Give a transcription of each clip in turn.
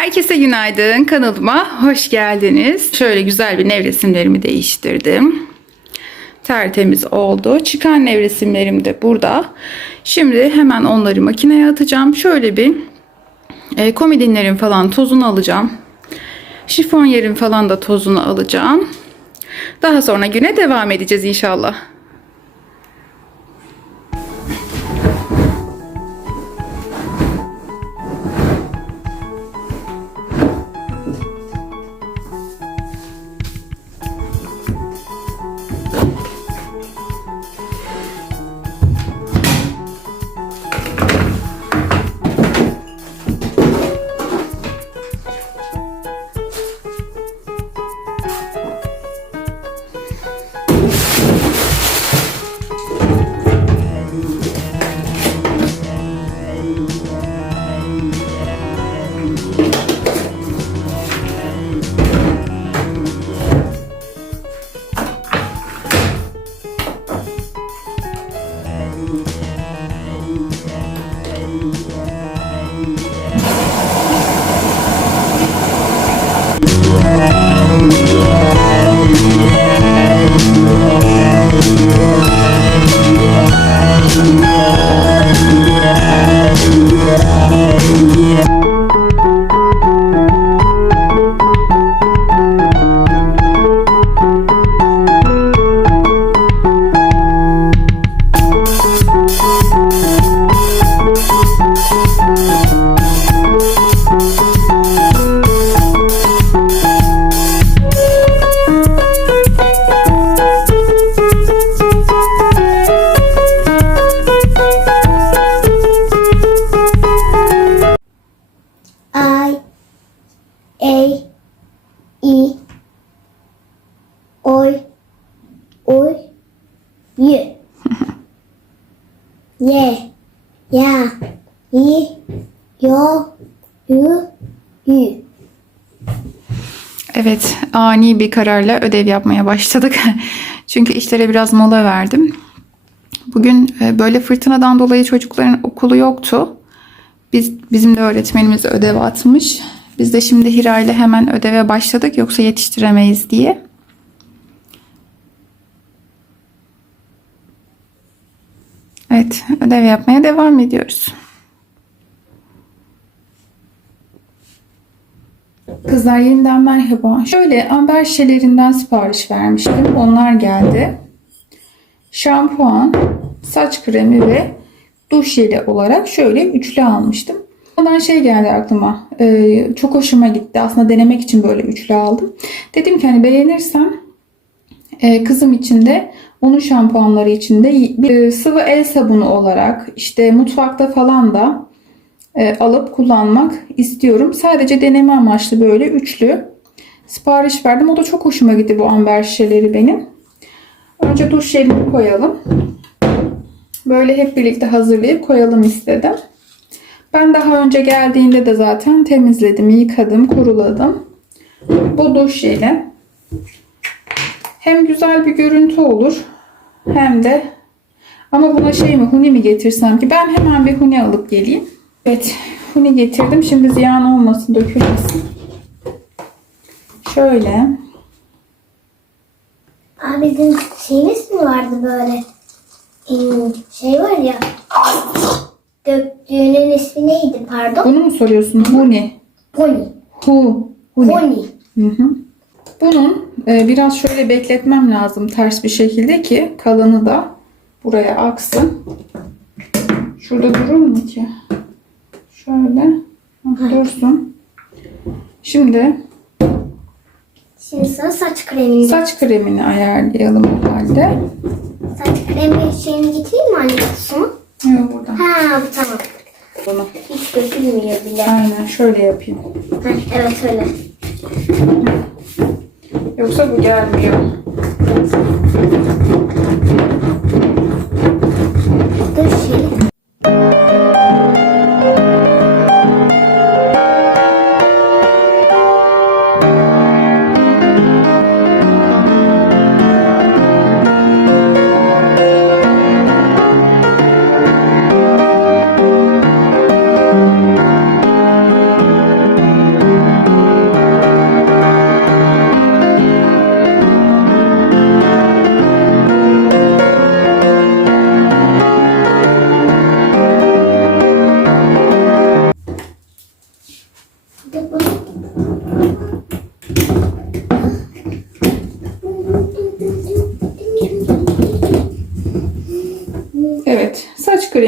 Herkese günaydın. Kanalıma hoş geldiniz. Şöyle güzel bir nevresimlerimi değiştirdim. Tertemiz oldu. Çıkan nevresimlerim de burada. Şimdi hemen onları makineye atacağım. Şöyle bir e, komodinlerin falan tozunu alacağım. Şifon yerin falan da tozunu alacağım. Daha sonra güne devam edeceğiz inşallah. Ya y yo yu yu Evet, ani bir kararla ödev yapmaya başladık. Çünkü işlere biraz mola verdim. Bugün e, böyle fırtınadan dolayı çocukların okulu yoktu. Biz bizim de öğretmenimiz ödev atmış. Biz de şimdi Hira ile hemen ödeve başladık yoksa yetiştiremeyiz diye. Evet, ödev yapmaya devam ediyoruz. Kızlar yeniden merhaba. Şöyle amber şişelerinden sipariş vermiştim. Onlar geldi. Şampuan, saç kremi ve duş jeli olarak şöyle üçlü almıştım. Ondan şey geldi aklıma. Ee, çok hoşuma gitti. Aslında denemek için böyle üçlü aldım. Dedim ki hani beğenirsem e, kızım için de onun şampuanları için de bir e, sıvı el sabunu olarak işte mutfakta falan da e, alıp kullanmak istiyorum. Sadece deneme amaçlı böyle üçlü sipariş verdim. O da çok hoşuma gitti bu amber şişeleri benim. Önce duş jelini koyalım. Böyle hep birlikte hazırlayıp koyalım istedim. Ben daha önce geldiğinde de zaten temizledim, yıkadım, kuruladım. Bu duş jeli. Hem güzel bir görüntü olur hem de ama buna şey mi huni mi getirsem ki ben hemen bir huni alıp geleyim. Evet huni getirdim. Şimdi ziyan olmasın dökülmesin. Şöyle. Abi bizim şeyimiz mi vardı böyle Hmm, şey var ya döktüğünün ismi neydi pardon? Bunu mu soruyorsun? Huni. Pony. Hu. Huni. Pony. Hı hı. Bunun e, biraz şöyle bekletmem lazım ters bir şekilde ki kalanı da buraya aksın. Şurada durur mu ki? Şöyle dursun. Şimdi Şimdi sana saç kremini. saç kremini ayarlayalım o halde. saç kremi şeyini getireyim mi anne kutusunu? Yok burada. Ha bu tamam. Bunu. Hiç dökülmüyor bile. Aynen şöyle yapayım. Ha, evet öyle. Yoksa bu gelmiyor. Dur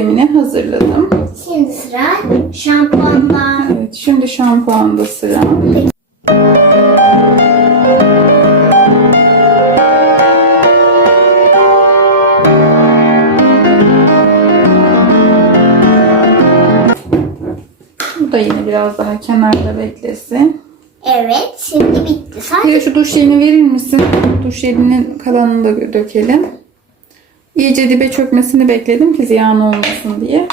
kremini hazırladım. Şimdi sıra şampuanla. Evet, şimdi şampuanda sıra. Bu da yine biraz daha kenarda beklesin. Evet şimdi bitti. Sadece de şu duş jelini verir misin? Duş jelinin kalanını da dökelim. İyice dibe çökmesini bekledim ki ziyan olmasın diye.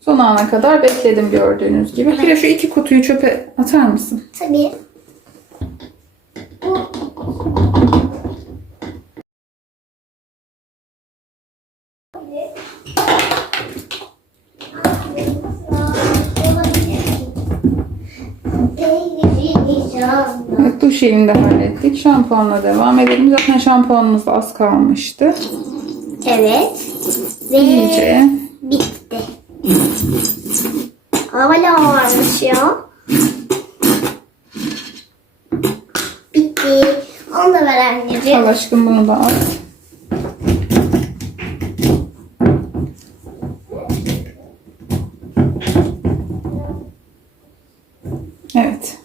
Son ana kadar bekledim gördüğünüz gibi. De şu iki kutuyu çöpe atar mısın? Tabii. Duş jelini de hallettik. Şampuanla devam edelim. Zaten şampuanımız da az kalmıştı. Evet. Ve İyice. bitti. Hala varmış ya. Bitti. Onu da ver anneciğim. Al aşkım bunu da al. Evet.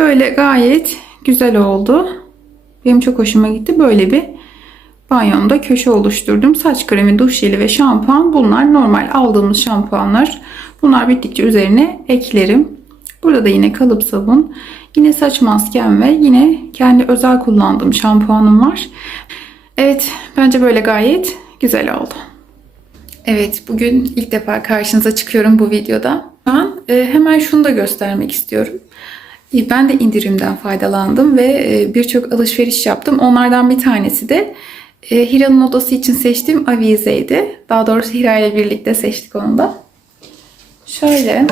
Şöyle gayet güzel oldu. Benim çok hoşuma gitti. Böyle bir banyomda köşe oluşturdum. Saç kremi, duş jeli ve şampuan bunlar normal aldığımız şampuanlar. Bunlar bittikçe üzerine eklerim. Burada da yine kalıp sabun. Yine saç maskem ve yine kendi özel kullandığım şampuanım var. Evet bence böyle gayet güzel oldu. Evet, bugün ilk defa karşınıza çıkıyorum bu videoda. Ben e, hemen şunu da göstermek istiyorum. E, Ben de indirimden faydalandım ve e, birçok alışveriş yaptım. Onlardan bir tanesi de e, Hira'nın odası için seçtiğim avizeydi. Daha doğrusu Hira ile birlikte seçtik onu da. Şöyle,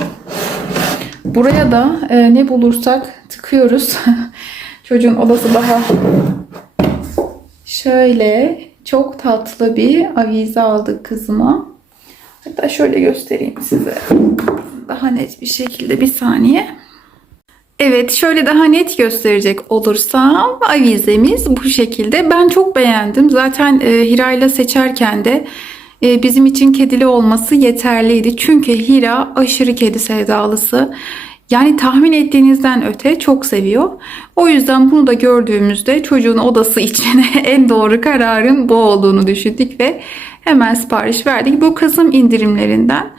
buraya da ne bulursak tıkıyoruz. Çocuğun odası daha Şöyle çok tatlı bir avize aldık kızıma. Hatta şöyle göstereyim size. Daha net bir şekilde bir saniye. Evet şöyle daha net gösterecek olursam avizemiz bu şekilde. Ben çok beğendim. Zaten e, Hira ile seçerken de e, bizim için kedili olması yeterliydi. Çünkü Hira aşırı kedi sevdalısı. Yani tahmin ettiğinizden öte çok seviyor. O yüzden bunu da gördüğümüzde çocuğun odası için en doğru kararın bu olduğunu düşündük ve hemen sipariş verdik. Bu Kasım indirimlerinden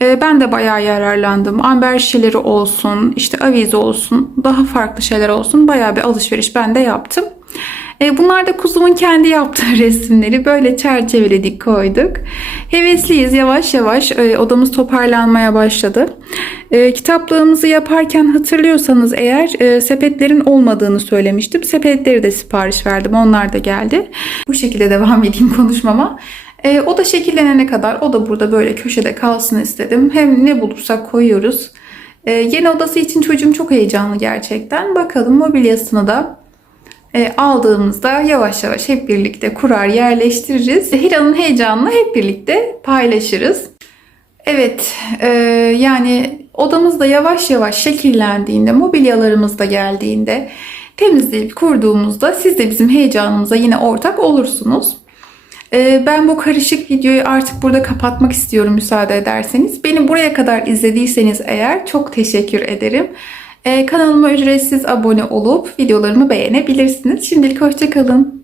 ben de bayağı yararlandım. Amber şişeleri olsun, işte avize olsun, daha farklı şeyler olsun. Bayağı bir alışveriş ben de yaptım. E, Bunlar da kuzumun kendi yaptığı resimleri böyle çerçeveledik koyduk. Hevesliyiz yavaş yavaş e, odamız toparlanmaya başladı. E, Kitaplığımızı yaparken hatırlıyorsanız eğer e, sepetlerin olmadığını söylemiştim. Sepetleri de sipariş verdim onlar da geldi. Bu şekilde devam edeyim konuşmama. E, o da şekillenene kadar o da burada böyle köşede kalsın istedim. Hem ne bulursak koyuyoruz. E, yeni odası için çocuğum çok heyecanlı gerçekten. Bakalım mobilyasını da e, aldığımızda yavaş yavaş hep birlikte kurar yerleştiririz. Hira'nın heyecanını hep birlikte paylaşırız. Evet e, yani odamız da yavaş yavaş şekillendiğinde, mobilyalarımız da geldiğinde, temizleyip kurduğumuzda siz de bizim heyecanımıza yine ortak olursunuz. E, ben bu karışık videoyu artık burada kapatmak istiyorum müsaade ederseniz. Beni buraya kadar izlediyseniz eğer çok teşekkür ederim. Ee, kanalıma ücretsiz abone olup videolarımı beğenebilirsiniz. Şimdilik hoşçakalın.